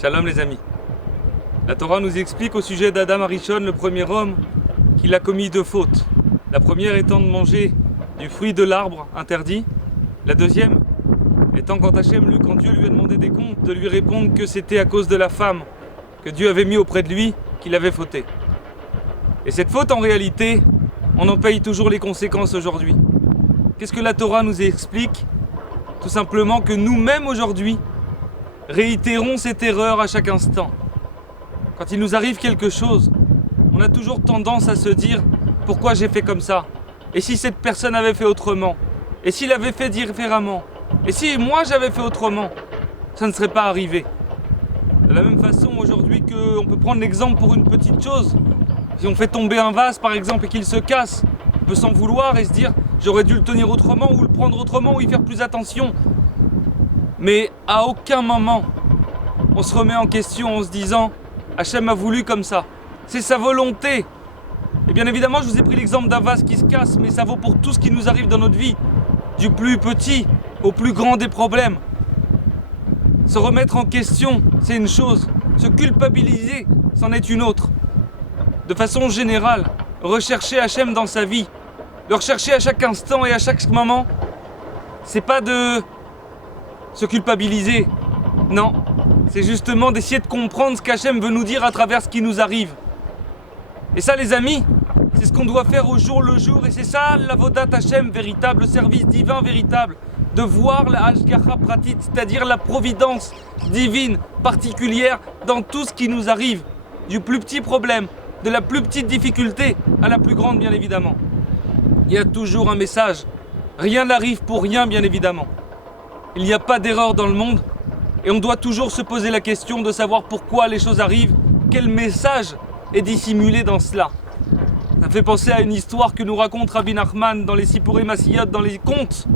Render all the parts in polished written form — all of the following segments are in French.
Shalom les amis. La Torah nous explique au sujet d'Adam Arishon, le premier homme, qu'il a commis deux fautes. La première étant de manger du fruit de l'arbre interdit. La deuxième étant quand Dieu lui a demandé des comptes, de lui répondre que c'était à cause de la femme que Dieu avait mis auprès de lui qu'il avait fauté. Et cette faute en réalité, on en paye toujours les conséquences aujourd'hui. Qu'est-ce que la Torah nous explique? Tout simplement que nous-mêmes aujourd'hui, réitérons cette erreur à chaque instant. Quand il nous arrive quelque chose, on a toujours tendance à se dire « Pourquoi j'ai fait comme ça? Et si cette personne avait fait autrement? Et s'il avait fait différemment? Et si moi j'avais fait autrement? Ça ne serait pas arrivé. » De la même façon aujourd'hui qu'on peut prendre l'exemple pour une petite chose. Si on fait tomber un vase par exemple et qu'il se casse, on peut s'en vouloir et se dire « J'aurais dû le tenir autrement ou le prendre autrement ou y faire plus attention. » Mais à aucun moment, on se remet en question en se disant « Hachem a voulu comme ça, c'est sa volonté ». Et bien évidemment, je vous ai pris l'exemple d'un vase qui se casse, mais ça vaut pour tout ce qui nous arrive dans notre vie, du plus petit au plus grand des problèmes. Se remettre en question, c'est une chose. Se culpabiliser, c'en est une autre. De façon générale, rechercher Hachem dans sa vie, le rechercher à chaque instant et à chaque moment, c'est pas de se culpabiliser. Non, c'est justement d'essayer de comprendre ce qu'Hachem veut nous dire à travers ce qui nous arrive. Et ça les amis, c'est ce qu'on doit faire au jour le jour. Et c'est ça l'avodat Hachem véritable, le service divin véritable. De voir la Hashgacha pratit, c'est-à-dire la providence divine particulière dans tout ce qui nous arrive. Du plus petit problème, de la plus petite difficulté à la plus grande bien évidemment. Il y a toujours un message. Rien n'arrive pour rien bien évidemment. Il n'y a pas d'erreur dans le monde et on doit toujours se poser la question de savoir pourquoi les choses arrivent, quel message est dissimulé dans cela. Ça me fait penser à une histoire que nous raconte Rabbi Nachman dans les Sipurei Masiyot, dans les contes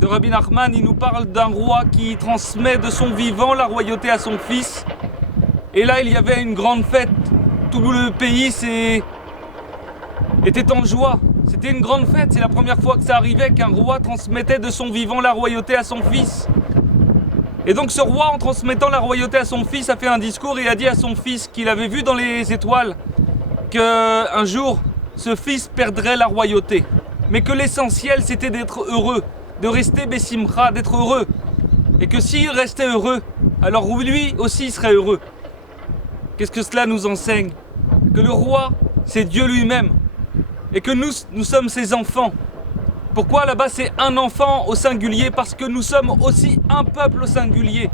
de Rabbi Nachman. Il nous parle d'un roi qui transmet de son vivant la royauté à son fils. Et là, il y avait une grande fête. Tout le pays était en joie. C'était une grande fête, c'est la première fois que ça arrivait qu'un roi transmettait de son vivant la royauté à son fils. Et donc ce roi, en transmettant la royauté à son fils, a fait un discours et a dit à son fils qu'il avait vu dans les étoiles qu'un jour, ce fils perdrait la royauté. Mais que l'essentiel, c'était d'être heureux, de rester Bessimcha, d'être heureux. Et que s'il restait heureux, alors lui aussi serait heureux. Qu'est-ce que cela nous enseigne? Que le roi, c'est Dieu lui-même. Et que nous sommes ses enfants. Pourquoi là-bas c'est un enfant au singulier? Parce que nous sommes aussi un peuple au singulier.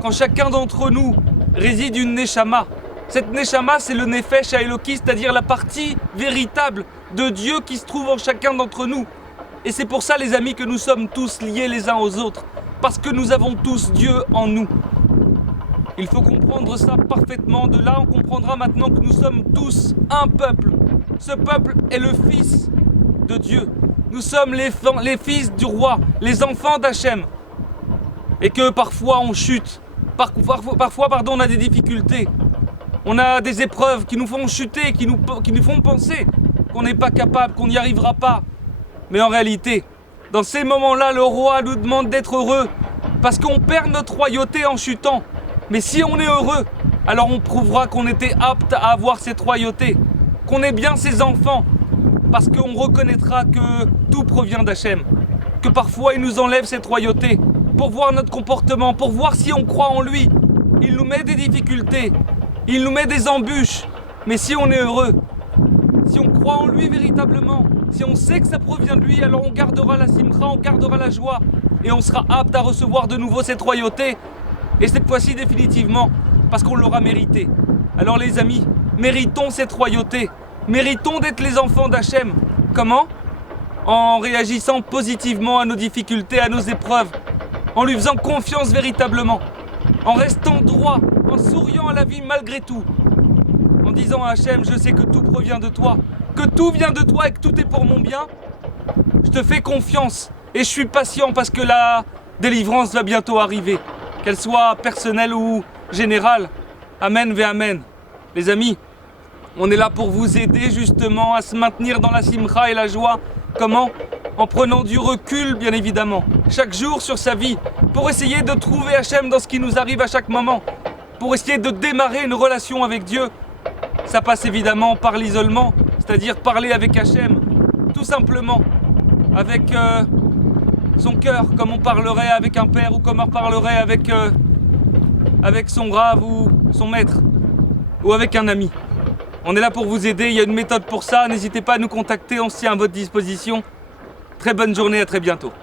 Quand chacun d'entre nous réside une Neshama. Cette Neshama c'est le Nefesh HaEloki, c'est-à-dire la partie véritable de Dieu qui se trouve en chacun d'entre nous. Et c'est pour ça les amis que nous sommes tous liés les uns aux autres. Parce que nous avons tous Dieu en nous. Il faut comprendre ça parfaitement. De là on comprendra maintenant que nous sommes tous un peuple. Ce peuple est le fils de Dieu. Nous sommes les fils du roi, les enfants d'Hachem. Et que parfois on chute, parfois on a des difficultés. On a des épreuves qui nous font chuter, qui nous font penser qu'on n'est pas capable, qu'on n'y arrivera pas. Mais en réalité, dans ces moments-là, le roi nous demande d'être heureux parce qu'on perd notre royauté en chutant. Mais si on est heureux, alors on prouvera qu'on était apte à avoir cette royauté. Qu'on est bien ses enfants, parce qu'on reconnaîtra que tout provient d'Hachem, que parfois il nous enlève cette royauté, pour voir notre comportement, pour voir si on croit en lui. Il nous met des difficultés, il nous met des embûches, mais si on est heureux, si on croit en lui véritablement, si on sait que ça provient de lui, alors on gardera la simcha, on gardera la joie, et on sera apte à recevoir de nouveau cette royauté, et cette fois-ci définitivement, parce qu'on l'aura mérité. Alors les amis, méritons cette royauté, méritons d'être les enfants d'Hachem. Comment? En réagissant positivement à nos difficultés, à nos épreuves, en lui faisant confiance véritablement, en restant droit, en souriant à la vie malgré tout, en disant à Hachem, je sais que tout provient de toi, que tout vient de toi et que tout est pour mon bien. Je te fais confiance et je suis patient parce que la délivrance va bientôt arriver, qu'elle soit personnelle ou générale. Amen ve amen. Les amis, on est là pour vous aider justement à se maintenir dans la simcha et la joie. Comment? En prenant du recul bien évidemment, chaque jour sur sa vie, pour essayer de trouver Hachem dans ce qui nous arrive à chaque moment. pour essayer de démarrer une relation avec Dieu, ça passe évidemment par l'isolement, c'est-à-dire parler avec Hachem, tout simplement, avec son cœur, comme on parlerait avec un père ou comme on parlerait avec son rave ou son maître, ou avec un ami. On est là pour vous aider, il y a une méthode pour ça, n'hésitez pas à nous contacter, on se tient à votre disposition. Très bonne journée, à très bientôt.